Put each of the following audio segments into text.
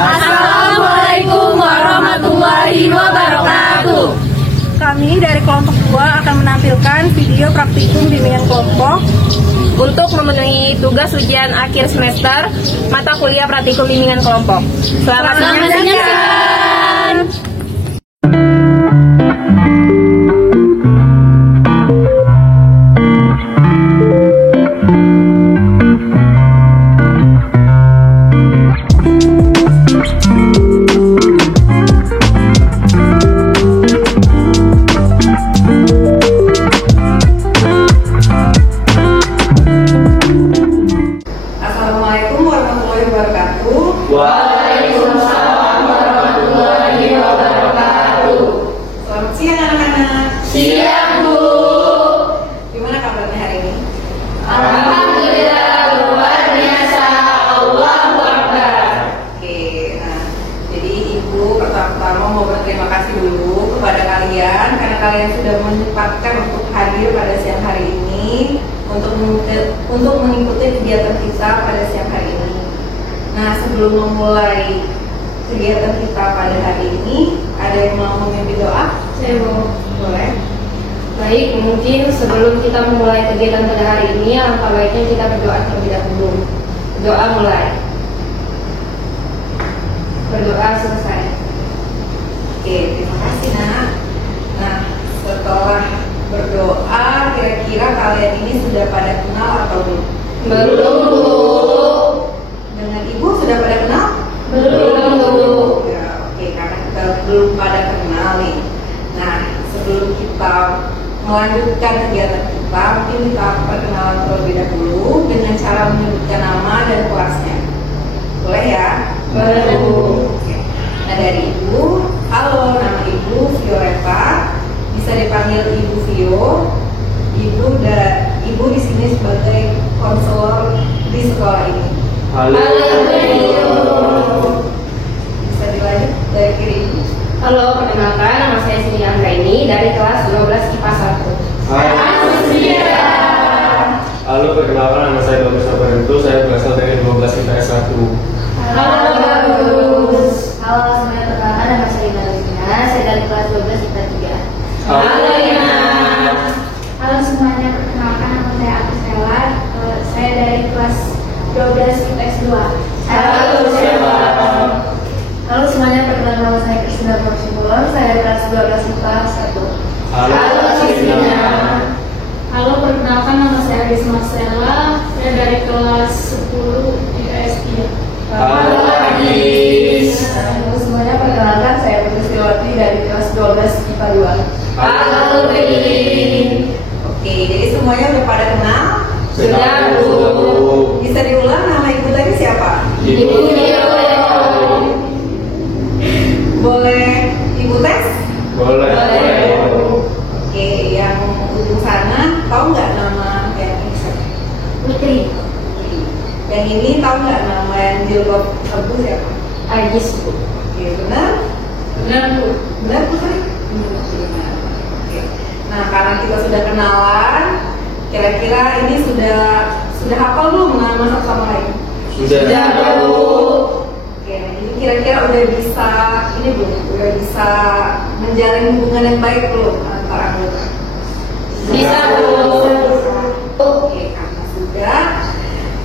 Assalamualaikum warahmatullahi wabarakatuh. Kami dari kelompok 2 akan menampilkan video praktikum bimbingan kelompok untuk memenuhi tugas ujian akhir semester mata kuliah praktikum bimbingan kelompok. Selamat menyaksikan. Assalamualaikum warahmatullahi wabarakatuh. Waalaikumsalam warahmatullahi wabarakatuh. Selamat siang anak-anak. Siang, Bu. Gimana kabarnya hari ini? Alhamdulillah, luar biasa. Allahu Akbar. Oke, nah jadi Ibu pertama-tama mau berterima kasih dulu kepada kalian karena kalian sudah menyempatkan untuk hadir pada siang hari ini untuk mengikuti kegiatan kita pada siang hari ini. Nah, sebelum memulai kegiatan kita pada hari ini, ada yang mau memimpin doa? Saya mau. Boleh. Baik, mungkin sebelum kita memulai kegiatan pada hari ini, alangkah baiknya kita berdoa terlebih dahulu. Doa mulai. Berdoa selesai. Oke, terima kasih nak. Nah, setelah berdoa, kira-kira kalian ini sudah pada kenal atau belum? Belum, Bu. Dengan Ibu sudah pada kenal? Belum, Bu. Ya, oke, karena kita belum pada kenal nih. Nah, sebelum kita melanjutkan kegiatan kita, mungkin kita perkenalan terlebih dahulu dengan cara menyebutkan nama dan kelasnya. Boleh ya? Boleh, Bu. Oke. Nah, dari Ibu, halo, nama Ibu Violeta, bisa dipanggil Ibu Vio. Ibu di sini sebagai konselor di sekolah ini. Halo. Bisa dilanjut dari kiri Ibu. Halo, perkenalkan nama saya Sri Anggraini dari kelas 12 IPA 1. Halo, perkenalkan nama saya Bagus Sabarentu, saya berasal dari 12 IPS 1. Halo, bagus. Halo semuanya, perkenalkan nama saya Ina Rizina, saya dari kelas 12 IPA 3. Halo, Ina. Halo semuanya, perkenalkan nama saya Agus Stella, saya dari kelas 12 IPS 2. Halo, Sheila. Halo semuanya, perkenalkan nama saya Kristina Porsimulon, saya dari kelas 12 IPA 1. Halo, Kristina. Halo, perkenalkan nama saya Aris Marcella, saya dari kelas 10 IPS 3. Halo, Agis. Halo semuanya, perkenalkan saya Putri Sriwati dari kelas 12 IPA 2. Halo, Tri. Oke, jadi semuanya udah pada kenal? Sudah, Bu. Bisa diulang nama Ibu tadi siapa? Ibu Vio. Boleh Ibu tes? Boleh. Oke, yang ujung sana tahu nggak nama yang ini siapa? Putri. Yang ini tahu nggak nama yang jilbab abu siapa? Agis, Bu. Oke, benar? Benar, Bu. Benar Putri? Benar. Oke. Nah, karena kita sudah kenalan, kira-kira ini sudah hafal belum nama satu sama lain? Sudah. Bu. Oke, nah ini kira-kira udah bisa ini belum? Udah bisa menjalin hubungan yang baik belum antara anggota? Bisa, Bu. Oke, karena sudah,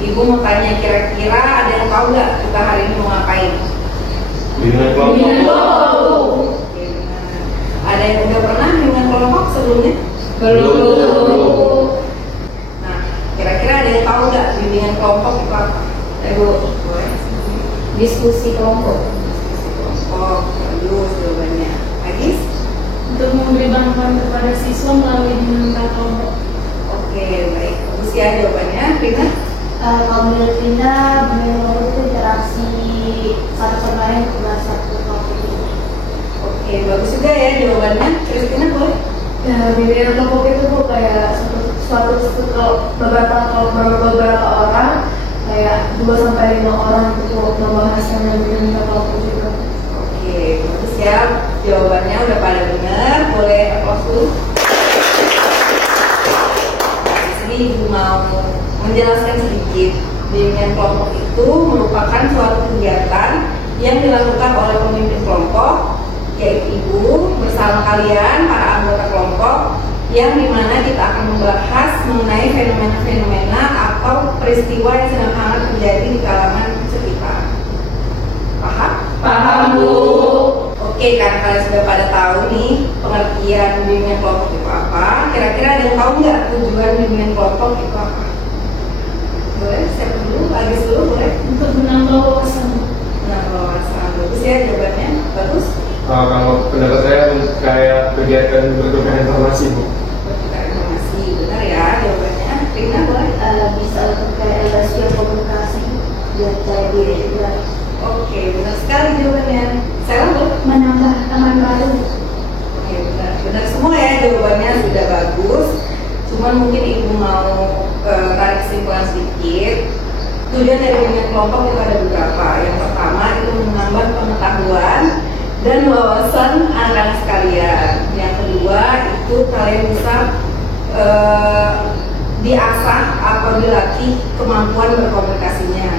Ibu mau tanya kira-kira ada yang tahu nggak kita hari ini mau ngapain? Bimbingan kelompok. Oke, nah, ada yang udah pernah dengan kelompok sebelumnya? Belum. Nah, kira-kira ada yang tahu nggak bimbingan kelompok itu apa? Bu. Boleh. Diskusi kelompok. Kelompok, bagus jawabannya. Agis? Untuk memberi bantuan kepada siswa melalui bimbingan kelompok. Oke, baik. Bagus ya jawabannya. Rina? Kalau menurut Linda, bimbingan kelompok itu interaksi satu sama lain kepada satu kelompok itu. Oke, bagus juga ya jawabannya. Kristina boleh? Ya, bimbingan kelompok itu Bu kayak beberapa orang, kayak 2 sampai 5 orang untuk membahas yang bimbingan kelompok juga. Oke, bagus ya. Jawabannya udah pada benar. Boleh applause dulu. Di sini Ibu mau menjelaskan sedikit. Bimbingan kelompok itu merupakan suatu kegiatan yang dilakukan oleh pemimpin kelompok, yaitu Ibu bersama kalian para anggota kelompok, yang dimana kita akan membahas mengenai fenomena-fenomena atau peristiwa yang sedang hangat terjadi di kalangan sekitar. Paham? Paham, Bu. Oke, karena kalian sudah pada tahu nih pengertian bimbingan kelompok itu apa, kira-kira ada yang tahu nggak tujuan bimbingan kelompok itu apa? Boleh, siapa dulu? Agis dulu boleh? Untuk menambah wawasan. Menambah wawasan. Bagus ya jawabannya? Bagus? Kalau pendapat saya kayak kegiatan bertukar informasi, Bu. Bertukar informasi, benar ya jawabannya. Rina boleh? Bisa untuk kayak rasio komunikasi biar saya diri juga. Oke, benar sekali jawabannya. Saya boleh? Menambah teman baru. Oke, benar semua ya jawabannya sudah bagus. Cuman mungkin Ibu mau tarik kesimpulan sedikit. Tujuan dari bimbingan kelompok itu ada beberapa. Yang pertama itu menambah pengetahuan dan wawasan anak-anak sekalian. Yang kedua itu kalian bisa diasah atau dilatih kemampuan berkomunikasinya,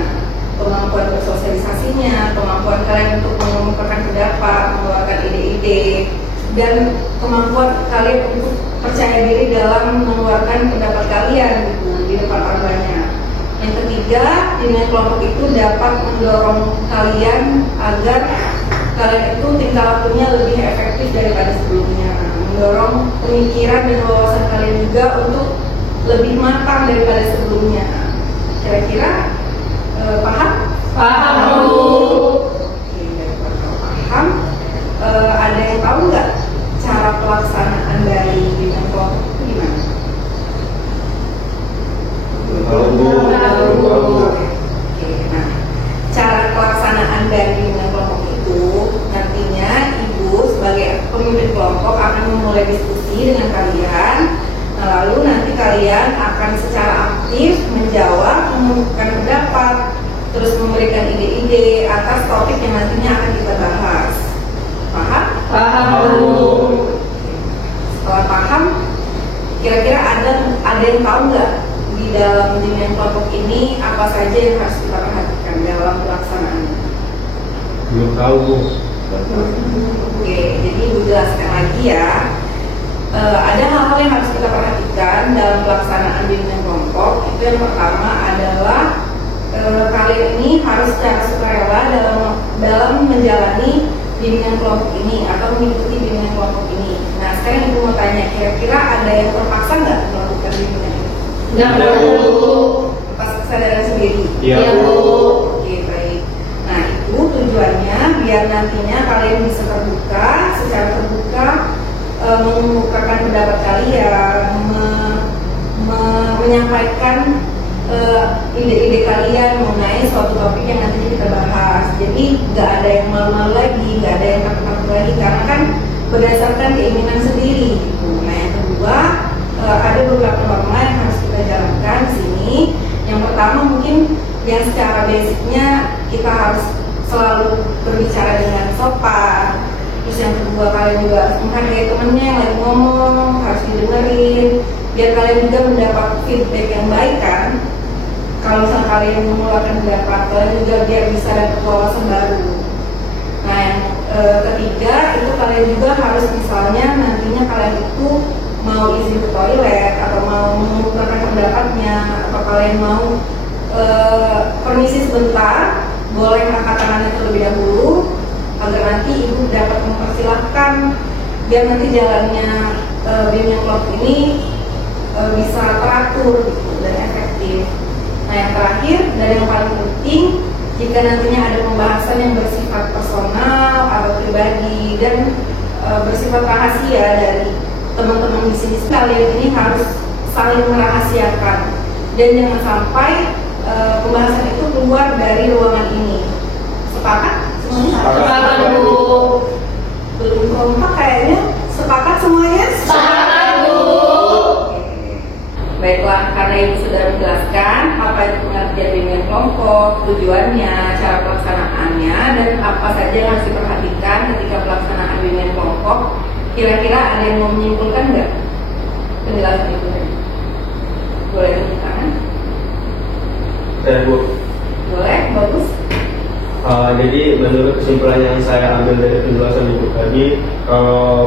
kemampuan bersosialisasinya, kemampuan kalian untuk mengemukakan pendapat, mengeluarkan ide-ide, dan kemampuan kalian untuk percaya diri dalam mengeluarkan pendapat kalian gitu, di depan orang banyak. Yang ketiga, bimbingan kelompok itu dapat mendorong kalian agar kalian itu tingkah lakunya lebih efektif daripada sebelumnya, mendorong pemikiran dan wawasan kalian juga untuk lebih matang daripada sebelumnya. Kira-kira paham? Paham, Bu. Oke, daripada paham, ada yang tahu nggak cara pelaksanaan dari bimbingan kelompok itu gimana? Kalau Bu, Oke, nah, cara pelaksanaan dari bimbingan kelompok itu nantinya Ibu sebagai pemimpin kelompok akan memulai diskusi dengan kalian. Nah, lalu nanti kalian akan secara aktif menjawab, mengemukakan pendapat, terus memberikan ide-ide atas topik yang nantinya akan kita bahas. Paham? Paham, Bu. Setelah paham, kira-kira ada yang tahu nggak di dalam bimbingan kelompok ini apa saja yang harus kita perhatikan dalam pelaksanaannya? belum tahu, Bu. Oke, jadi Ibu jelaskan lagi ya. Ada hal-hal yang harus kita perhatikan dalam pelaksanaan bimbingan kelompok. Itu yang pertama adalah kalian ini harus secara sukarela dalam menjalani bimbingan kelompok ini atau mengikuti bimbingan kelompok ini. Nah, sekarang Ibu mau tanya, kira-kira ada yang terpaksa nggak melakukan bimbingan ini? Nggak perlu. Pas kesadaran sendiri? Iya, Bu. Oke, baik. Nah, itu tujuannya biar nantinya kalian bisa secara terbuka mengemukakan pendapat kalian, menyampaikan ide-ide kalian mengenai suatu topik yang nanti kita bahas. Jadi nggak ada yang malu-malu lagi, nggak ada yang takut-takut lagi, karena kan berdasarkan keinginan sendiri. Gitu. Nah, yang kedua ada beberapa norma yang harus kita jalankan di sini. Yang pertama mungkin yang secara basicnya kita harus selalu berbicara dengan sopan. Terus yang kedua, kalian juga harus menghargai temennya yang lagi ngomong, harus didengerin, biar kalian juga mendapat feedback yang baik kan. Kalau misalnya kalian mengeluarkan pendapat, kalian juga biar bisa dapat wawasan baru. Nah, yang ketiga itu kalian juga harus misalnya nantinya kalian itu mau izin ke toilet atau mau mengemukakan pendapatnya atau kalian mau permisi sebentar, boleh angkat tangannya terlebih dahulu agar nanti Ibu dapat mempersilahkan biar nanti jalannya bimbingan kelompok ini bisa teratur gitu, dan efektif. Nah, yang terakhir dan yang paling penting, jika nantinya ada pembahasan yang bersifat personal atau pribadi dan bersifat rahasia dari teman-teman di sini, kalian ini harus saling merahasiakan dan jangan sampai pembahasan itu keluar dari ruangan ini. Sepakat? Sepakat, Bu. Belum kompak kayaknya. Sepakat semuanya? Sepakat, Bu. Baiklah, karena Ibu sudah menjelaskan apa itu pengertian bimbingan kelompok, tujuannya, cara pelaksanaannya, dan apa saja yang harus diperhatikan ketika pelaksanaan bimbingan kelompok, kira-kira ada yang mau menyimpulkan nggak penjelasan itu? Boleh tunjuk tangan? Bu. Boleh, bagus. Jadi menurut kesimpulan yang saya ambil dari penjelasan Ibu tadi,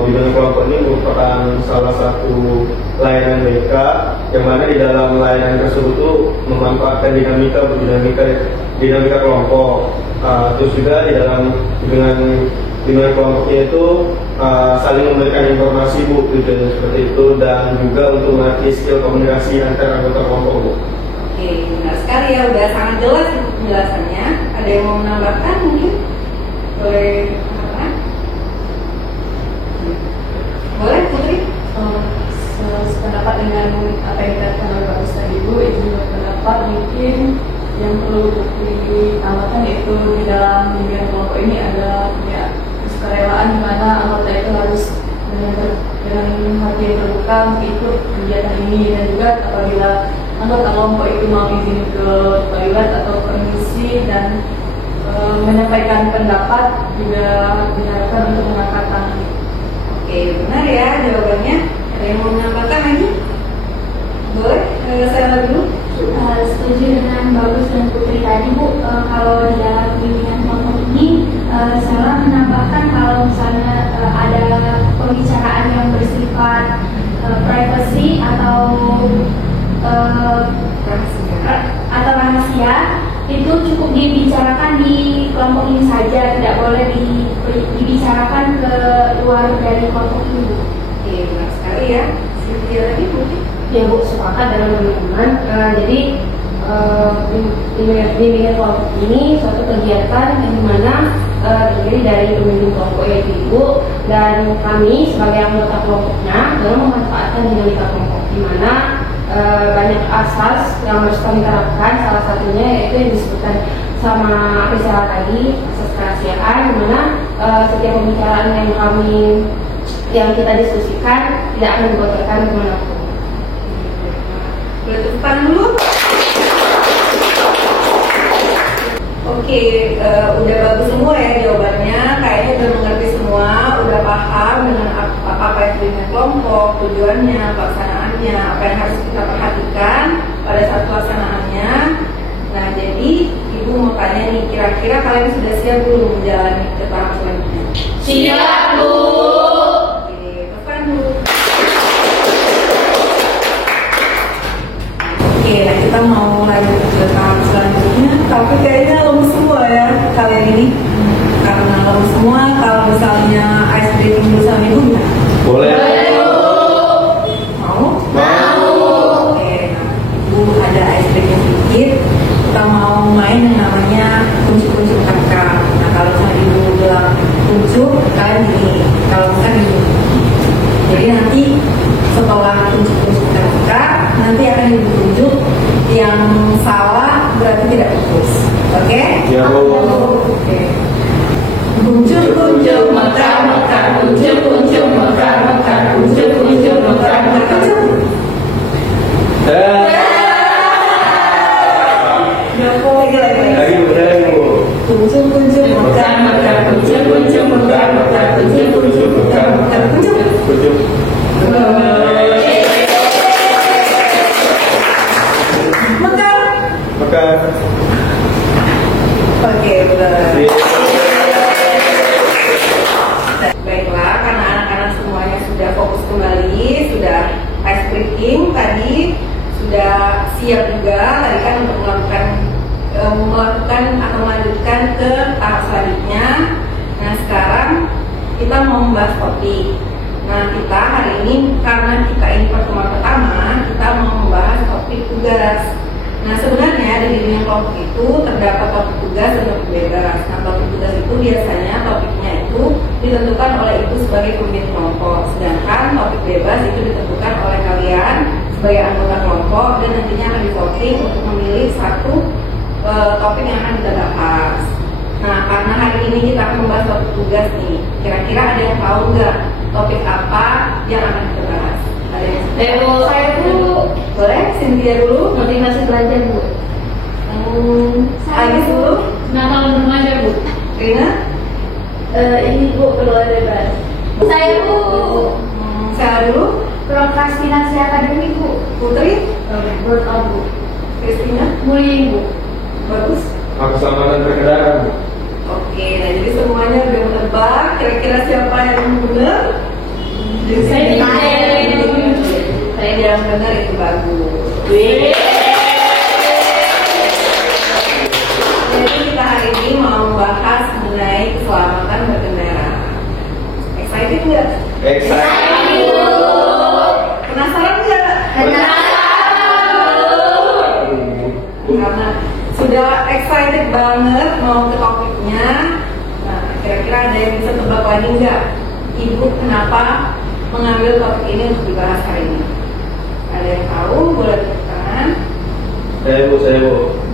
bimbingan kelompok ini merupakan salah satu layanan BK, yang mana di dalam layanan tersebut itu memanfaatkan dinamika kelompok. Terus juga di dalam bimbingan kelompoknya itu saling memberikan informasi Bu, gitu, seperti itu, dan juga untuk melatih skill komunikasi antar anggota kelompok Bu. Oke, benar sekali ya, udah sangat jelas itu penjelasannya. Ada yang mau menambahkan mungkin? Boleh menambahkan? Boleh, Putri? Sependapat dengan apa yang dikatakan oleh Pak Ustaz Ibu, itu juga pendapat mungkin yang perlu ditambahkan, yaitu di dalam bimbingan kelompok ini ada ya sukarelawan, di mana anggota itu harus dengan hati yang terbuka mengikut kegiatan ini, dan juga apabila anggota kelompok itu mau izin ke toilet atau permisi dan menyampaikan pendapat, juga diharapkan untuk mengangkat tangan. Oke, benar ya jawabannya. Ada yang mau menambahkan lagi? Boleh, saya dulu. Setuju dengan Bagus dan Putri tadi Bu. Kalau dalam bimbingan kelompok ini saya menambahkan kalau misalnya ada pembicaraan yang bersifat privacy atau rahasia, itu cukup dibicarakan di kelompok ini saja, tidak boleh dibicarakan ke luar dari kelompok ini. Oke, benar sekali ya. Cynthia lagi mungkin? Ya Bu, sepakat dengan teman-teman. Jadi bimbingan kelompok ini suatu kegiatan yang dimana terdiri dari pemimpin kelompok yaitu Ibu dan kami sebagai anggota kelompoknya dalam memanfaatkan dinamika kelompok, di mana banyak asas yang harus kami terapkan. Salah satunya yaitu yang disebutkan sama Priscilla tadi, asas kerahasiaan, di mana setiap pembicaraan yang kita diskusikan tidak akan dibocorkan kemanapun. Boleh tepuk tangan dulu. Oke, udah bagus semua ya jawabannya. Kayaknya udah mengerti semua, udah paham dengan apa itu bimbingan kelompok, tujuannya, pelaksanaannya, apa yang harus kita perhatikan pada saat pelaksanaannya. Nah, jadi Ibu mau tanya nih, kira-kira kalian sudah siap belum menjalani ke tahap selanjutnya? Siap Bu. Oke, tekan dulu. Oke, nah kita mau lanjut ke tahap selanjutnya. Tapi kayaknya lemes semua ya kalian ini. Karena lemes semua, kalau misalnya ice breaking dulu sama Ibu gimana? Boleh. Mau? Oke, nah Ibu ada ice breaking sedikit. Kita mau main yang namanya kuncup-kuncup kakak. Nah kalau misalnya Ibu bilang kuncup, kalian gini. Kalau bukan Ibu. Jadi nanti setelah kuncup-kuncup kakak, nanti akan Ibu tunjuk yang salah berarti tidak putus. Oke? Ya Bu. Oke. Kuncup-kuncup mekar-mekar, kuncup-kuncup mekar-mekar, kuncup-kuncup mekar-mekar. Lagi Bu. Kuncup-kuncup mekar-mekar, kuncup-kuncup mekar-mekar, kuncup-kuncup mekar-mekar, kuncup. Kuncup. Mekar. Oke, benar. Baiklah, karena anak-anak semuanya sudah fokus kembali, sudah ice breaking tadi, sudah siap juga tadi kan untuk melakukan atau melanjutkan ke tahap selanjutnya. Nah, sekarang kita mau membahas topik. Nah, kita hari ini karena kita ini pertemuan pertama, kita mau membahas topik tugas. Nah, sebenarnya di bimbingan kelompok itu terdapat topik tugas dan topik bebas. Nah, topik tugas itu biasanya topiknya itu ditentukan oleh Ibu sebagai pemimpin kelompok, sedangkan topik bebas itu ditentukan oleh kalian sebagai anggota kelompok dan nantinya akan di-voting untuk memilih satu topik yang akan kita bahas. Nah, karena hari ini kita akan membahas topik tugas nih, kira-kira ada yang tahu nggak topik apa yang akan kita bahas? Ada yang Saya dulu. boleh? Cynthia dulu. Motivasi belajar Bu. Agis dulu. Nakal remaja Bu. Rina. Ini Bu, keluar bebas. Saya Bu. Saya dulu. Prokrastinasi akademik Bu. Putri. Workout Bu. Kristina. Bullying Bu. Bagus. Keselamatan berkendara Bu. Oke. Oke, nah jadi semuanya udah menebak. Kira-kira siapa yang benar? Saya yang benar itu bagus. Jadi kita hari ini mau membahas mengenai keselamatan berkendara. Excited nggak? Excited. Penasaran nggak? Karena sudah excited banget mau ke topiknya. Nah, kira-kira ada yang bisa tebak lagi nggak? Ibu kenapa mengambil topik ini untuk dibahas hari ini? Ada yang tahu? Boleh tepuk tangan. Saya Bu.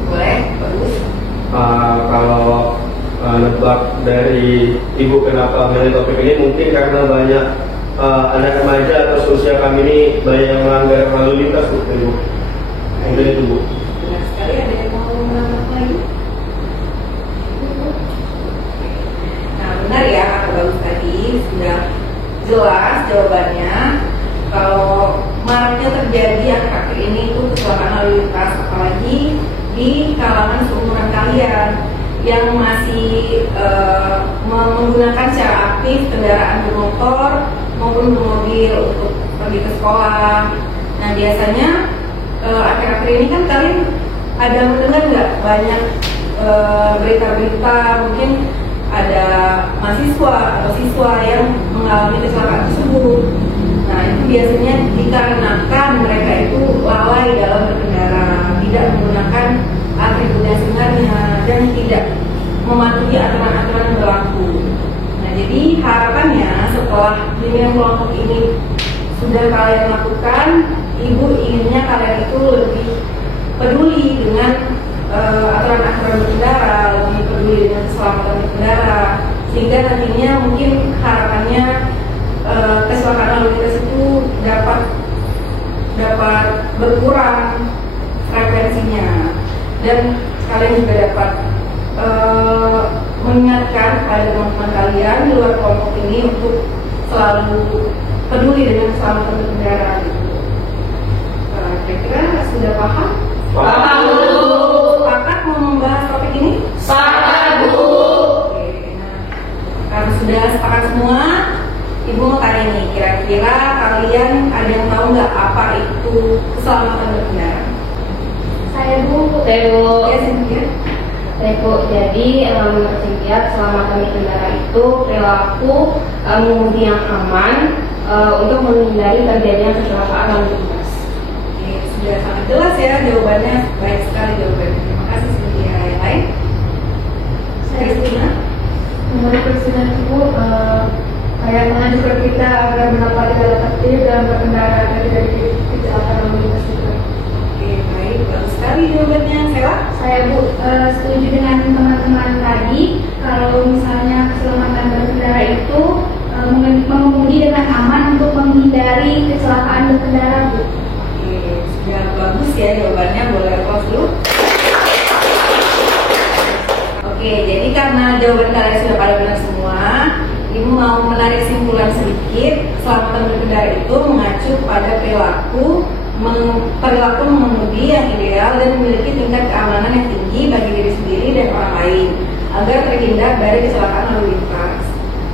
Boleh, bagus. Kalau nebak dari Ibu kenapa milih topik ini, mungkin karena banyak anak remaja atau usia kami ini banyak yang melanggar lalu lintas, Bu. Mungkin itu, Bu. Benar sekali, ada yang mau menambah lagi? Nah, benar ya, kata bagus tadi sudah jelas jawabannya. Kalau maraknya terjadi akhir-akhir ini itu kecelakaan lalu lintas, apalagi di kalangan seumuran kalian yang masih menggunakan secara aktif kendaraan bermotor maupun bermobil untuk pergi ke sekolah. Nah, biasanya akhir-akhir ini kan kalian ada mendengar nggak banyak berita-berita, mungkin ada mahasiswa atau siswa yang mengalami kecelakaan tersebut. Nah, itu biasanya dikarenakan mereka itu lalai dalam berkendara, tidak menggunakan atribut yang sebenarnya dan tidak mematuhi aturan-aturan yang berlaku. Nah, jadi harapannya setelah bimbingan kelompok ini sudah kalian lakukan, Ibu inginnya kalian itu lebih peduli dengan aturan-aturan berkendara, lebih peduli dengan keselamatan berkendara, sehingga nantinya mungkin harapannya kecelakaan lalu lintas itu dapat berkurang frekuensinya, dan kalian juga dapat mengingatkan pada teman-teman kalian di luar kelompok ini untuk selalu peduli dengan keselamatan berkendara. Kira-kira sudah paham? Paham, Bu. Sepakat mau membahas topik ini? Sepakat, Bu. Oke, nah, karena sudah sepakat semua, Ibu mau tanya nih, kira-kira kalian ada yang tahu nggak apa itu keselamatan berkendara? Saya Bu. Ya, Cynthia. Jadi menurut Cynthia, keselamatan berkendara itu perilaku mengemudi yang aman untuk menghindari terjadinya kecelakaan lalu lintas. Oke, sudah sangat jelas ya jawabannya, baik sekali jawabannya. Terima kasih Cynthia. Yang lain? Kristina. Menurut Presiden itu kayak mengajukan kita agar mendapat tidak tertib dalam berkendara agar tidak kecelakaan lalu lintas juga. Oke, baik, bagus sekali jawabannya. Sela? Saya Bu setuju dengan teman-teman tadi. Kalau misalnya keselamatan berkendara itu mengemudi dengan aman untuk menghindari kecelakaan berkendara, Bu. Oke, sudah bagus ya jawabannya. Boleh applause dulu. Oke, jadi karena jawaban kalian sudah pada benar semua, Ibu mau menarik kesimpulan sedikit. Keselamatan berkendara itu mengacu pada perilaku mengemudi yang ideal dan memiliki tingkat keamanan yang tinggi bagi diri sendiri dan orang lain agar terhindar dari kecelakaan lalu lintas.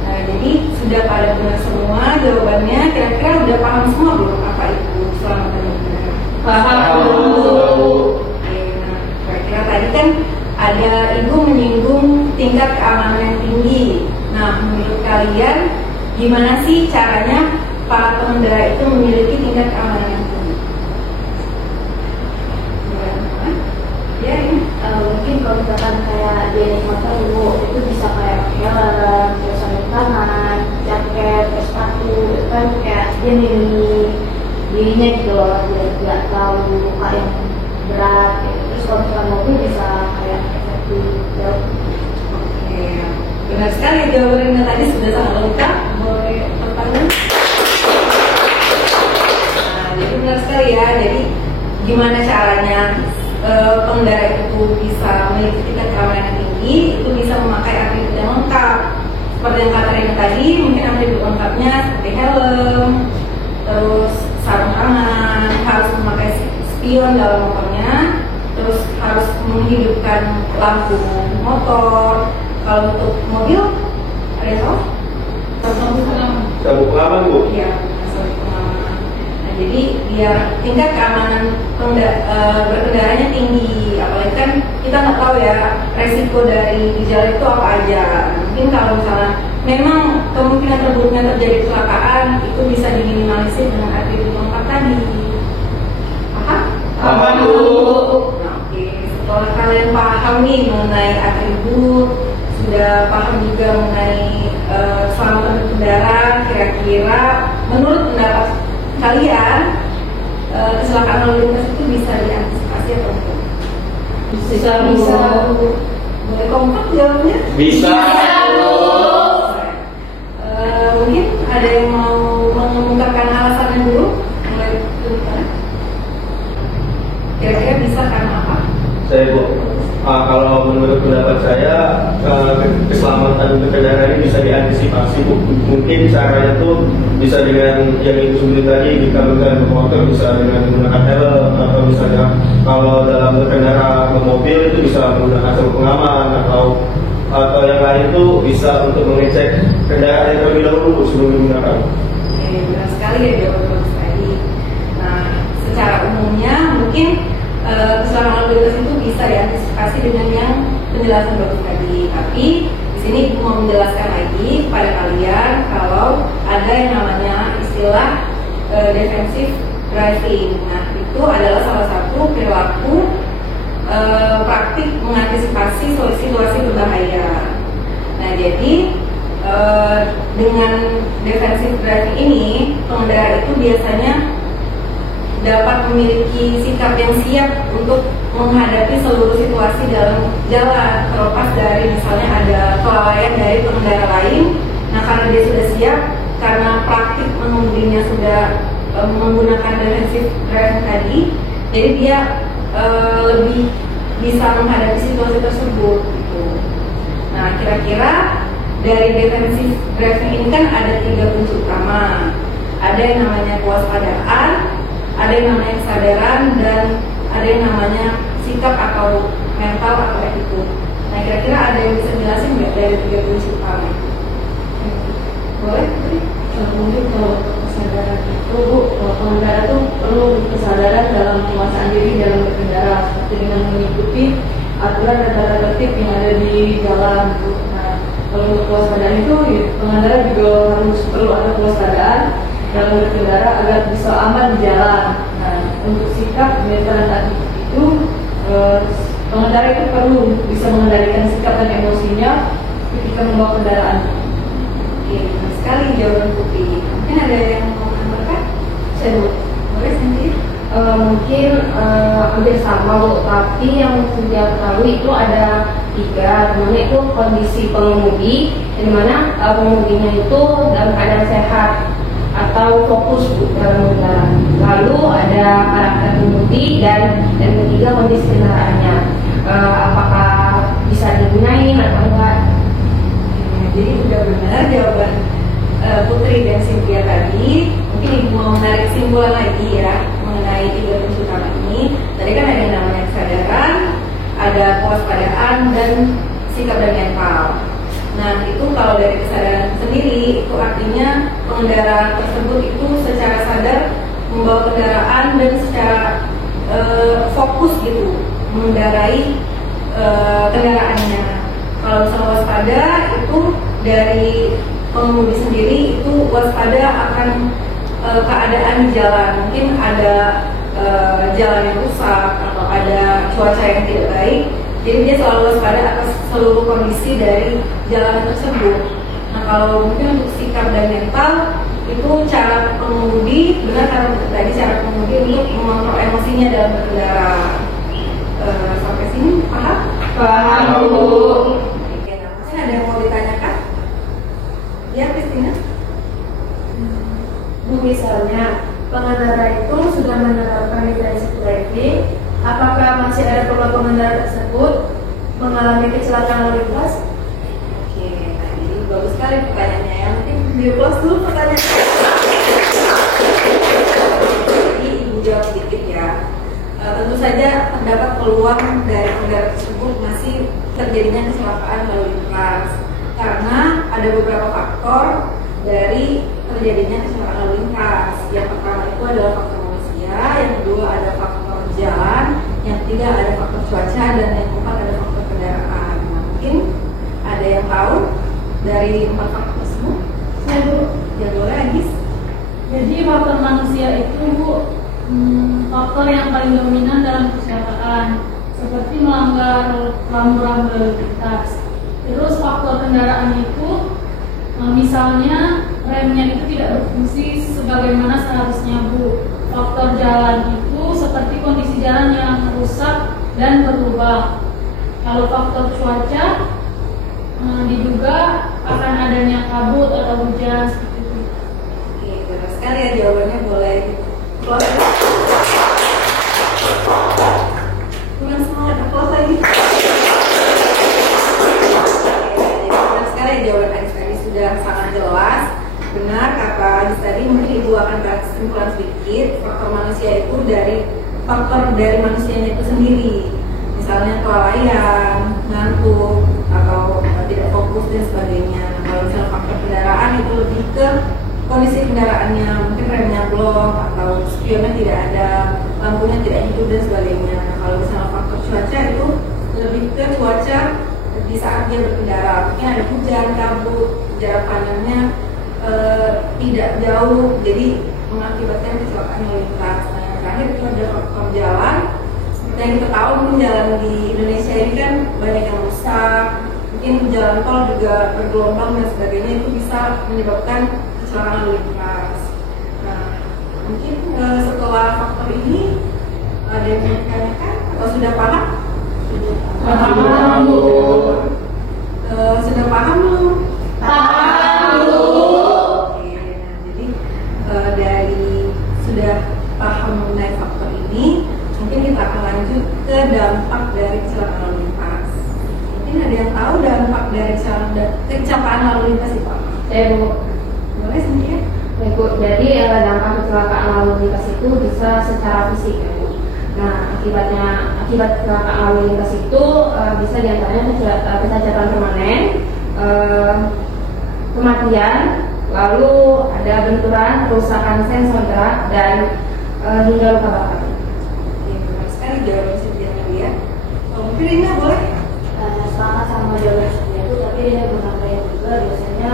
Nah, jadi sudah pada benar semua jawabannya. Kira-kira udah paham semua belum apa itu keselamatan berkendara? Paham, Bu. Oke, nah, kira-kira tadi kan ada Ibu menyinggung tingkat keamanan yang tinggi. Nah, menurut kalian gimana sih caranya para pengendara itu memiliki tingkat keamanan yang tinggi? Ya, ini. Mungkin kalau misalkan kayak dia naik motor dulu itu bisa kayak helm, terus sarung tangan, jaket, terus sepatu, itu kan kayak dia melindungi dirinya gitu loh, dia tidak tahu luka yang berat gitu. Terus kalau misalkan mobil bisa kayak efektif jauh. Oke, benar sekali jawabannya tadi sudah sangat lengkap. Boleh pertanyaan? Nah, jadi benar sekali ya. Jadi gimana caranya pengendara itu bisa memiliki tingkat keamanan yang tinggi? Itu bisa memakai atribut yang lengkap. Seperti yang kata Rina tadi, mungkin atribut lengkapnya seperti helm, terus sarung tangan, harus memakai spion dalam motornya, terus harus menghidupkan lampu motor, Kalau untuk mobil, ada yang tahu? Sabuk pengaman Bu. Iya, sabuk pengaman. Nah, jadi biar tingkat keamanan berkendaranya tinggi, apalagi kan kita nggak tahu ya resiko dari gejala itu apa aja. Mungkin kalau misalnya memang kemungkinan terburuknya terjadi kecelakaan itu bisa diminimalisir dengan atribut lengkap tadi. Paham? Paham, Bu. Nah, oke. Setelah kalian paham nih mengenai atribut, sudah paham juga mengenai keselamatan berkendara, kira-kira menurut pendapat kalian kecelakaan lalu lintas itu bisa diantisipasi atau enggak? Bisa. Boleh kompak jawabnya? Bisa. Mungkin ada yang mau mengungkapkan alasannya dulu, mulai dari mana? Kira-kira bisa karena apa? Saya Bu, kalau menurut pendapat saya keselamatan berkendara ini bisa diantisipasi Bu. Mungkin caranya tuh bisa dengan yang itu sebelum tadi, jika berkendara bermotor bisa dengan menggunakan helm, atau misalnya kalau dalam berkendara mobil itu bisa menggunakan sabuk pengaman, atau yang lain itu bisa untuk mengecek kendaraan yang terlebih dahulu Bu, sebelum digunakan. Oke, benar sekali ya jawaban tadi. Nah, secara umumnya mungkin kecelakaan lalu lintas itu bisa diantisipasi dengan yang penjelasan bagus tadi. Tapi di sini Ibu mau menjelaskan lagi kepada kalian kalau ada yang namanya istilah defensive driving. Nah, itu adalah salah satu perilaku praktik mengantisipasi situasi berbahaya. Nah, jadi dengan defensive driving ini pengendara itu biasanya dapat memiliki sikap yang siap untuk menghadapi seluruh situasi dalam jalan, terlepas dari misalnya ada kelalaian dari pengendara lain. Nah, karena dia sudah siap, karena praktik mengemudinya sudah menggunakan defensive driving tadi, jadi dia lebih bisa menghadapi situasi tersebut gitu. Nah, kira-kira dari defensive driving ini kan ada 3 kunci utama. Ada yang namanya kewaspadaan, ada yang namanya kesadaran, dan ada yang namanya sikap atau mental atau attitude. Nah, kira-kira ada yang bisa jelasin nggak dari 3 kunci utama itu? Boleh? Mungkin kalau kesadaran itu Bu, pengendara tuh perlu kesadaran dalam penguasaan diri dalam berkendara, seperti dengan mengikuti aturan dan tata tertib yang ada di jalan Bu. Nah, kalau untuk kewaspadaan itu ya, pengendara juga harus perlu ada kewaspadaan dalam berkendara agar bisa aman di jalan. Nah, untuk sikap, mental dan attitude itu pengendara itu perlu bisa mengendalikan sikap dan emosinya ketika membawa kendaraan. Oke, benar sekali jawaban Putri. Mungkin ada yang mau menambahkan? Saya Bu. Boleh sendiri? Mungkin hampir sama Bu, tapi yang saya ketahui itu ada 3, dimana itu kondisi pengemudi, dimana pengemudinya itu dalam keadaan sehat atau fokus Bu dalam berjalan. Lalu ada karakter pengemudi dan ketiga kondisi kendaraannya, apakah bisa digunain atau enggak. Jadi sudah benar jawaban Putri dan Cynthia tadi. Mungkin Ibu mau menarik kesimpulan lagi ya mengenai 3 kunci utama ini. Tadi kan ada yang namanya kesadaran, ada kewaspadaan, dan sikap dan mental. Nah, itu kalau dari kesadaran sendiri, itu artinya pengendara tersebut itu secara sadar membawa kendaraan dan secara fokus gitu mengendarai kendaraannya. Kalau misalnya waspada itu dari pengemudi sendiri itu waspada akan keadaan di jalan. Mungkin ada jalan yang rusak atau ada cuaca yang tidak baik. Jadi dia selalu waspada atas seluruh kondisi dari jalan tersebut. Nah, kalau mungkin untuk sikap dan mental itu cara pengemudi, benar karena tadi cara pengemudi untuk mengontrol emosinya dalam berkendara. Sampai sini paham? Paham Bu. Oke, nah mungkin ada yang mau ditanyakan? Ya, Christina? Bu, misalnya pengendara itu sudah menerapkan defensive driving, apakah masih ada beberapa pengendara tersebut mengalami kecelakaan lalu lintas? Oke, nah jadi bagus sekali pertanyaannya. Yang penting di close dulu pertanyaannya. Jadi Ibu jawab sedikit ya. Tentu saja terdapat peluang dari pengendara tersebut masih terjadinya kecelakaan lalu lintas. Karena ada beberapa faktor dari terjadinya kecelakaan lalu lintas. Yang pertama itu adalah faktor manusia, yang kedua ada faktor jalan, yang ketiga ada faktor cuaca, dan yang keempat ada faktor kendaraan. Nah, mungkin ada yang tahu dari 4 faktor tersebut? Saya Bu. Ya boleh, Agis. Jadi faktor manusia itu Bu, faktor yang paling dominan dalam kecelakaan, seperti melanggar rambu-rambu lalu lintas. Terus faktor kendaraan itu, misalnya remnya itu tidak berfungsi sebagaimana seharusnya Bu. Faktor jalan itu seperti kondisi jalan yang rusak dan berlubang. Kalau faktor cuaca, diduga akan adanya kabut atau hujan seperti itu. Oke, benar sekali ya jawabannya, boleh close. Kurang semangat, close lagi. Benar sekali jawaban Agis tadi sudah sangat jelas. Benar kata Agis tadi, mungkin Ibu akan bahas kesimpulan sedikit. Faktor manusia itu faktor dari manusianya itu sendiri. Misalnya kelalaian, ngantuk, atau tidak fokus dan sebagainya. Kalau misalnya faktor kendaraan itu lebih ke kondisi kendaraannya, mungkin remnya blok atau spionnya tidak ada, lampunya tidak hidup dan sebagainya. Kalau misalnya faktor cuaca itu lebih ke cuaca di saat dia berkendara, mungkin ada hujan, kabut, jarak pandangnya tidak jauh, jadi mengakibatkan kecelakaan lalu lintas. Nah, yang terakhir itu ada faktor jalan. Seperti yang kita tahu, mungkin jalan di Indonesia ini kan banyak yang rusak, mungkin jalan tol juga bergelombang dan sebagainya, itu bisa menyebabkan kecelakaan lalu lintas. Nah, mungkin setelah faktor ini ada yang ditanyakan atau sudah paham? Paham Bu. Sudah paham belum? Paham Bu. Oke, nah, jadi dari sudah paham mengenai faktor ini, mungkin kita akan lanjut ke dampak dari kecelakaan lalu lintas. Mungkin ada yang tahu dampak dari kecelakaan lalu lintas itu apa? Saya Bu. Boleh Cynthia? Baik Bu, jadi dampak kecelakaan lalu lintas itu bisa secara fisik ya Bu. Nah, akibat kecelakaan lalu lintas itu bisa diantaranya kecacatan permanen, kematian, lalu ada benturan, kerusakan sensor gerak, dan hingga luka bakar. Oke, benar sekali jawaban Cynthia tadi ya. Mungkin Rina boleh? Sepakat sama jawaban saya itu, tapi dia menambahkan juga biasanya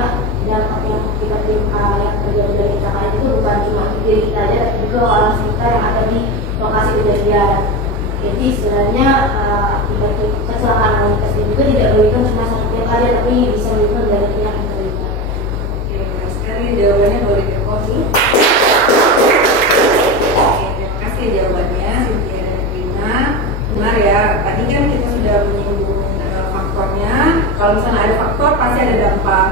dampak yang kita yang terjadi dari kecelakaan itu bukan cuma di diri kita aja, tapi juga orang sekitar yang ada di lokasi kejadian. Jadi sebenarnya akibat kecelakaan lalu lintas ini juga tidak merugikan cuma satu pihak aja, tapi bisa merugikan dari pihak yang terlibat. Oke, benar sekali jawabannya, boleh di-pause dulu. Oke, terima kasih jawabannya Cynthia dan Rina. Benar ya, tadi kan kita sudah menyinggung faktornya. Kalau misalnya ada faktor, pasti ada dampak.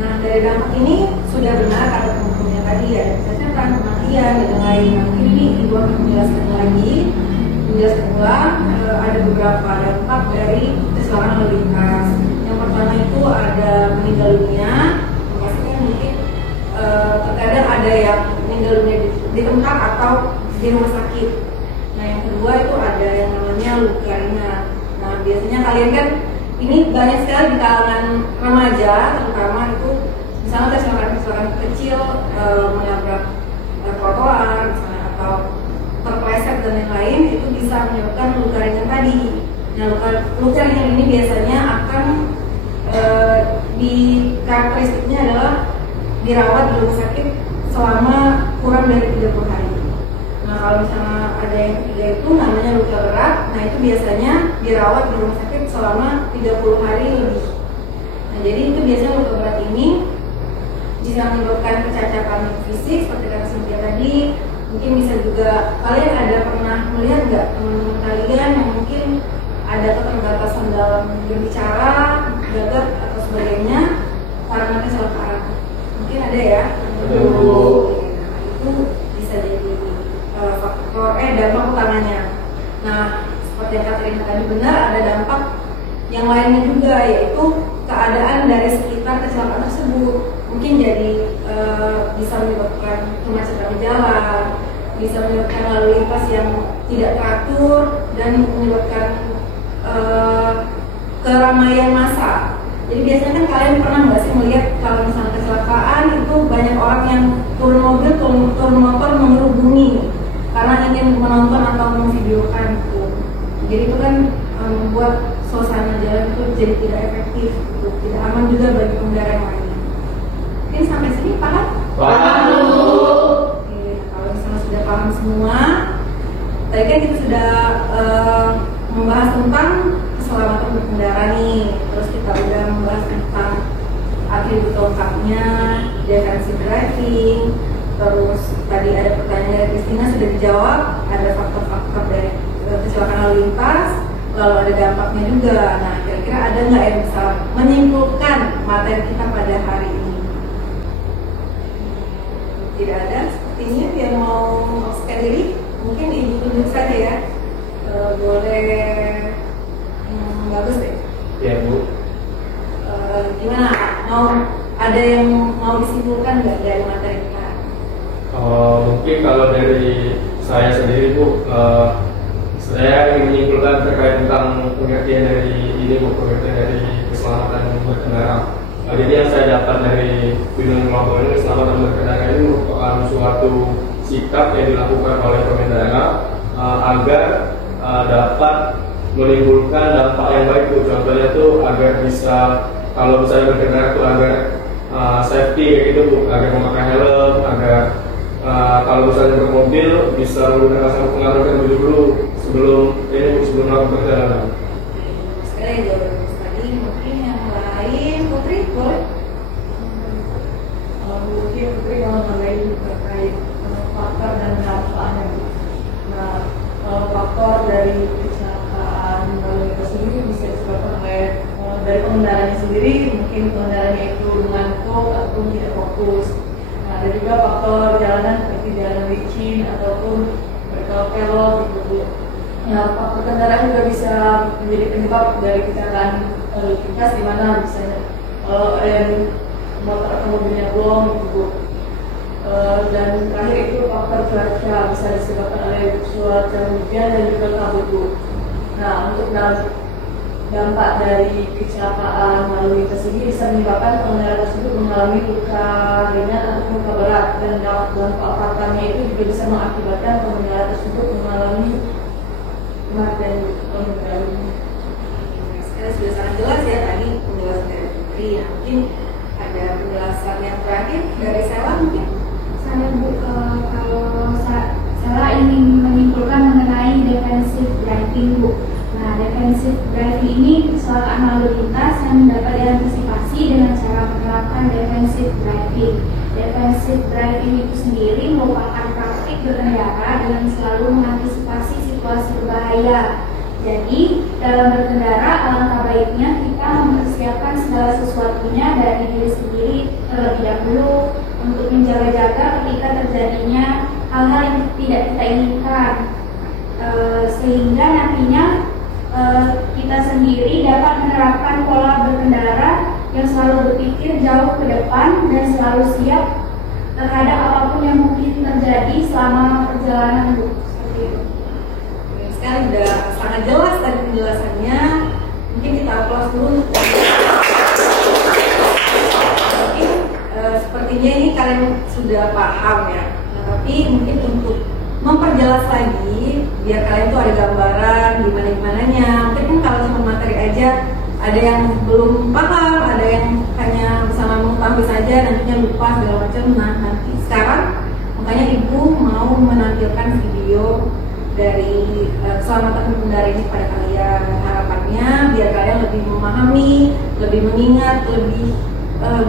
Nah, dari dampak ini sudah benar ada pengukurnya tadi ya, kecacatan, kematian, dan lain-lain. Nah, mungkin ini Ibu akan menjelaskan lagi. Menjelaskan ulang, ada beberapa dampak dari kecelakaan lalu lintas. Yang pertama itu ada meninggal dunia. Pastikan mungkin terkadang ada yang meninggal dunia di tempat atau di rumah sakit. Nah, yang kedua itu ada yang namanya luka ringan. Nah, biasanya kalian kan ini banyak sekali di kalangan remaja, terutama itu misalnya kecelakaan kecil menabrak trotoar misalnya, atau terpleset dan lain-lain, itu bisa menyebabkan luka ringan tadi. Nah, luka ringan ini biasanya akan di karakteristiknya adalah dirawat di rumah sakit selama kurang dari 30 hari. Nah, kalau misalnya ada yang ketiga itu namanya luka berat, nah itu biasanya dirawat di rumah sakit selama 30 hari lebih. Nah, jadi itu biasanya luka berat ini bisa menyebabkan kecacatan fisik seperti kata Cynthia tadi. Mungkin bisa juga, kalian ada pernah melihat nggak teman-teman kalian yang mungkin ada keterbatasan dalam berbicara, gagap atau sebagainya karena kecelakaan? Mungkin ada ya? Nah, itu bisa jadi faktor dampak utamanya. Nah, seperti yang kata Rina tadi, benar ada dampak yang lainnya juga, yaitu keadaan dari sekitar kecelakaan tersebut. Mungkin jadi bisa menyebabkan kemacetan jalan, bisa menyebabkan lalu lintas yang tidak teratur, dan menyebabkan keramaian massa. Jadi biasanya kan kalian pernah nggak sih melihat kalau misalnya kecelakaan itu banyak orang yang turun mobil, turun motor mengerubungi karena ingin menonton atau memvideokan itu. Jadi itu kan membuat suasana jalan itu jadi tidak efektif, gitu. Tidak aman juga bagi pengendara yang lain. Mungkin sampai sini paham? Paham. Oke, kalau misalnya sudah paham semua, tadi kan kita sudah membahas tentang keselamatan berkendara nih. Terus kita udah membahas tentang atribut lengkapnya, defensive driving. Terus tadi ada pertanyaan dari Christina sudah dijawab, ada faktor-faktor dari kecelakaan lalu lintas, lalu ada dampaknya juga. Nah, kira-kira ada nggak yang bisa menyimpulkan materi kita pada hari ini? Tidak ada, sepertinya yang mau sekali diri, mungkin ibu tunjuk saja ya. Boleh, bagus deh. Ya Bu. Gimana? Mau ada yang mau disimpulkan nggak dari materi kita? Mungkin kalau dari saya sendiri Bu, saya ingin menyimpulkan terkait tentang pengertian dari ini Bu, pengertian dari keselamatan berkendara. Jadi yang saya dapat dari bimbingan kelompok ini, keselamatan berkendara ini merupakan suatu sikap yang dilakukan oleh pengendara agar dapat menimbulkan dampak yang baik Bu. Contohnya itu agar bisa, kalau misalnya berkendara itu agar safety kayak gitu Bu, agar memakai helm, agar kalau misalnya bermobil bisa menggunakan sarung pengaman terlebih dulu sebelum melakukan perjalanan. Sekali jawab tadi, mungkin yang lain Putri boleh? Mungkin Putri kalau nambahin terkait faktor dan dampaknya. Nah, faktor dari kecelakaan lalu lintas sendiri bisa disebabkan oleh dari pengendaranya sendiri, mungkin pengendaranya itu mengantuk ataupun tidak fokus. Nah, ada juga faktor jalanan seperti jalan licin ataupun berkelok-kelok gitu. Nah, faktor kendaraan juga bisa menjadi penyebab dari kecelakaan lalu lintas, di mana misalnya rem motor atau mobilnya blong gitu. Dan terakhir itu faktor cuaca, bisa disebabkan oleh cuaca hujan dan juga kabut Bu. Nah, untuk dampak dari kecelakaan lalu lintas ini bisa menyebabkan pengendara tersebut mengalami luka ringan atau luka berat, dan dampak fatalnya itu juga bisa mengakibatkan pengendara tersebut mengalami kematian. Sekarang sudah sangat jelas ya tadi penjelasan dari Putri. Nah, mungkin ada penjelasan yang terakhir dari Sela mungkin. Saya Bu, kalau saya ingin menyimpulkan mengenai defensive driving Bu. Nah, defensive driving ini kecelakaan lalu lintas yang dapat diantisipasi dengan cara menerapkan defensive driving. Defensive driving itu sendiri merupakan praktik berkendara dengan selalu mengantisipasi situasi berbahaya. Jadi, dalam berkendara alangkah baiknya kita mempersiapkan segala sesuatunya dari diri sendiri terlebih dahulu untuk menjaga-jaga ketika terjadinya hal-hal yang tidak kita inginkan, sehingga nantinya kita sendiri dapat menerapkan pola berkendara yang selalu berpikir jauh ke depan dan selalu siap terhadap apapun yang mungkin terjadi selama perjalanan Bu. Seperti itu. Sekarang sudah sangat jelas tadi penjelasannya. Mungkin kita aplaus dulu. Mungkin sepertinya ini kalian sudah paham ya. Nah, tapi mungkin untuk memperjelas lagi biar kalian tuh ada gambaran gimana-gimananya. Mungkin kan kalau cuma materi aja ada yang belum paham, ada yang hanya bersama mengetahui saja, nantinya lupa segala macam. Nah, nanti sekarang makanya Ibu mau menampilkan video dari keselamatan pengendara ini pada kalian. Harapannya biar kalian lebih memahami, lebih mengingat, lebih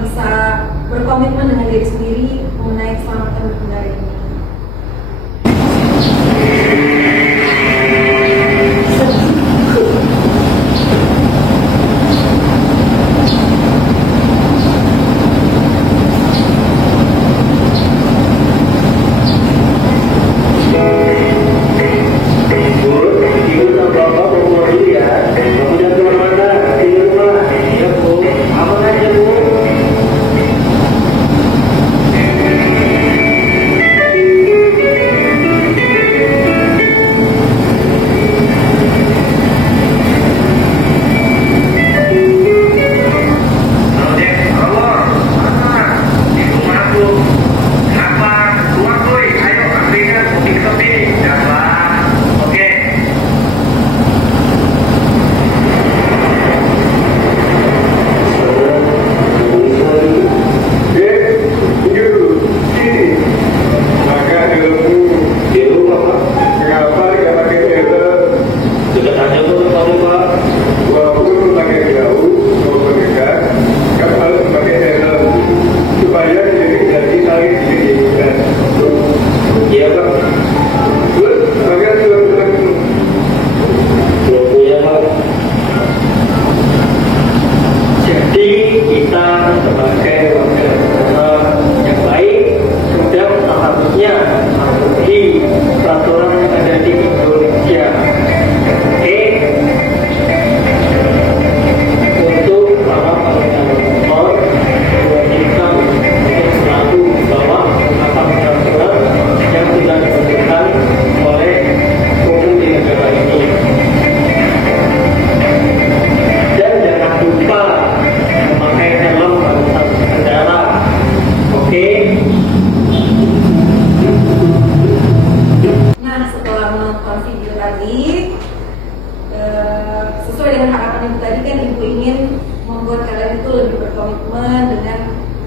bisa berkomitmen dengan diri sendiri mengenai keselamatan pengendara ini.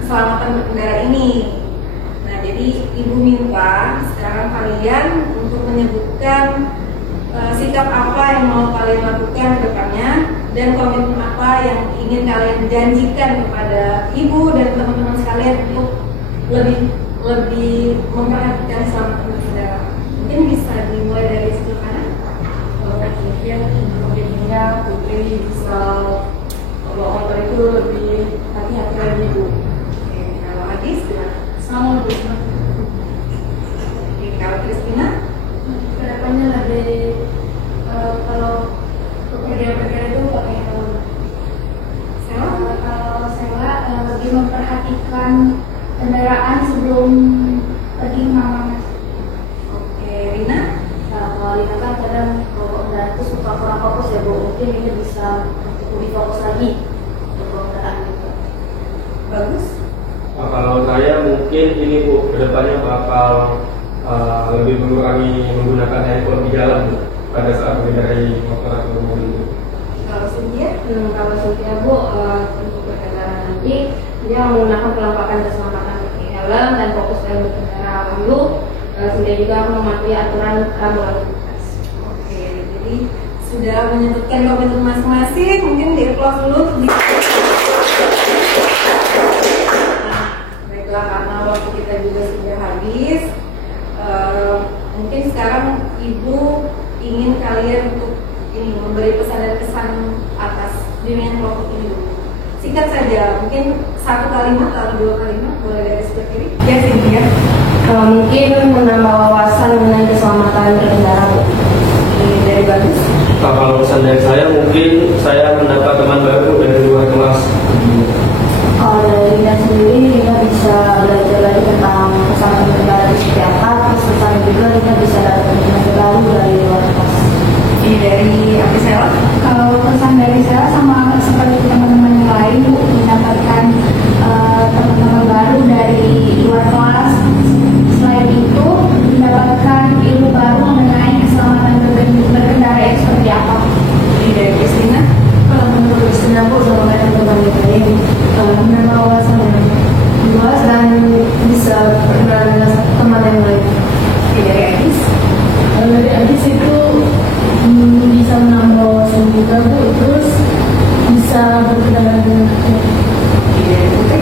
keselamatan berkendara ini. Nah, jadi Ibu minta sekarang kalian untuk menyebutkan sikap apa yang mau kalian lakukan ke depannya dan komitmen apa yang ingin kalian janjikan kepada Ibu dan teman-teman sekalian untuk lebih memperhatikan keselamatan berkendara. Mungkin bisa dimulai dari sebelah kanan. Mungkin komitmennya Putri bisa bawa motor itu lebih hati-hati lagi Bu. Oke, kalau Adis, Sama Bu. oke, kalau Kristina, Kedepannya lebih kalau pekerja-pekerja itu pakai helm. Kalau saya lebih memperhatikan kendaraan sebelum pergi kemana-mana. oke, Rina, Kalau Lina kan kadang kalau kendaraan itu suka kurang fokus ya Bu, mungkin ini bisa untuk lebih fokus lagi untuk kendaraan itu. bagus. Kalau saya mungkin ini Bu, kedepannya bakal lebih mengurangi menggunakan handphone di jalan Bu, pada saat mengendarai motor atau mobil. Kalau Cynthia, Kalau Sylvia Bu, untuk berkendara nanti dia menggunakan penampakan keselamatan seperti helm dan fokus dalam berkendara. Lalu Sylvia juga mematuhi aturan rambu lalu lintas. oke, jadi sudah menyebutkan komitmen masing-masing, mungkin di applause dulu. Nah, baiklah, karena waktu kita juga sudah habis, mungkin sekarang Ibu ingin kalian untuk ini memberi pesan dan kesan atas bimbingan kelompok ini dulu. Singkat saja, mungkin 1 kalimat atau 2 kalimat, boleh dari sebelah kiri. Ya, Cynthia. Mungkin menambah wawasan mengenai keselamatan berkendara Bu. Ini dari Bagus. Kalau pesan dari saya mungkin saya mendapat teman baru dari luar kelas. Kalau dari Lina sendiri, Lina bisa belajar lagi tentang keselamatan berkendara itu seperti apa. Terus pesan juga Lina bisa dapat teman baru dari luar kelas. Ini dari Afisela. Kalau pesan dari saya sama seperti teman-teman yang lain, Bu, mendapatkan teman-teman baru dari luar kelas. Selain itu, mendapatkan ilmu baru mengenai keselamatan berkendara itu seperti apa. Ini dari Kristina. Kalau menurut Kristina Bu, sama teman-teman yang lain, menambah wawasan yang luas dan bisa berkenalan dengan teman yang lain. Ini dari Adis. Kalau dari Adis itu bisa menambah wawasan juga Bu, terus bisa berkenalan dengan Ini dari Putri.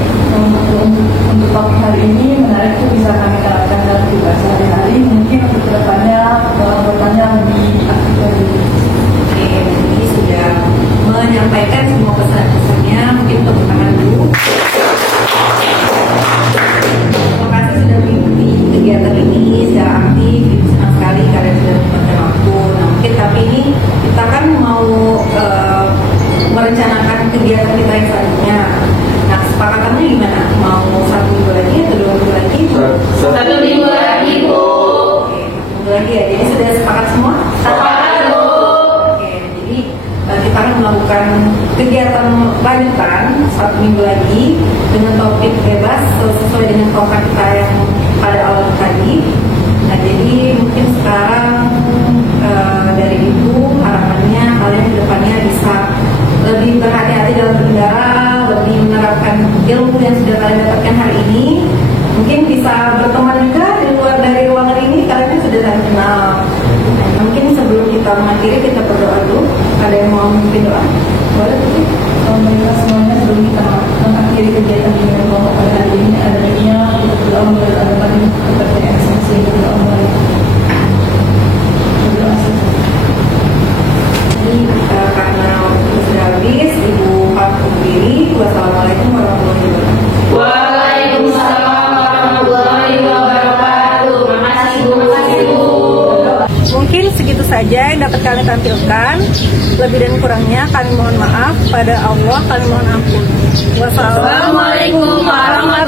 Untuk topik hari ini menarik itu bisa kami terapkan dalam tugas sehari-hari. Mungkin untuk kedepannya lebih aktif lagi. Oke, ini sudah menyampaikan semua pesan-pesannya. Mungkin tepuk tangan dulu. Terima kasih sudah mengikuti kegiatan ini secara aktif. Ibu senang sekali kalian sudah menyempatkan waktu. Nah, mungkin tapi ini kita kan mau merencanakan kegiatan kita yang selanjutnya. Nah, kesepakatannya gimana? Mau 1 minggu lagi atau 2 minggu lagi? 1 minggu lagi Bu. Oke, 1 minggu lagi ya. Jadi sudah sepakat semua? Sepakat Bu. Oke, jadi kita akan melakukan kegiatan lanjutan 1 minggu lagi dengan topik bebas sesuai dengan topik kita yang pada awal tadi. Nah, jadi mungkin sekarang dari Ibu harapannya kalian ke depannya bisa lebih berhati-hati dalam berkendara, lebih menerapkan ilmu yang sudah kalian dapatkan hari ini. Mungkin bisa berteman juga di luar dari ruangan ini, kalian kan sudah saling kenal. Nah, mungkin sebelum kita mengakhiri kita berdoa dulu. Ada yang mau memimpin doa? Boleh? Alhamdulillah semuanya sebelum kita mengakhiri kegiatan ini kelompok pada hari ini ada baiknya kita berdoa mulai ada pada kepercayaan esensi berdoa mulai berdoa saja. Jadi karena waktu sudah habis, Ibu pamit diri. Wassalamualaikum warahmatullahi wabarakatuh. Waalaikumsalam warahmatullahi wabarakatuh. Makasih Bu. Mungkin segitu saja yang dapat kami tampilkan. Lebih dan kurangnya kami mohon maaf. Pada Allah kami mohon ampun. Wassalamualaikum Assalamualaikum warahmatullahi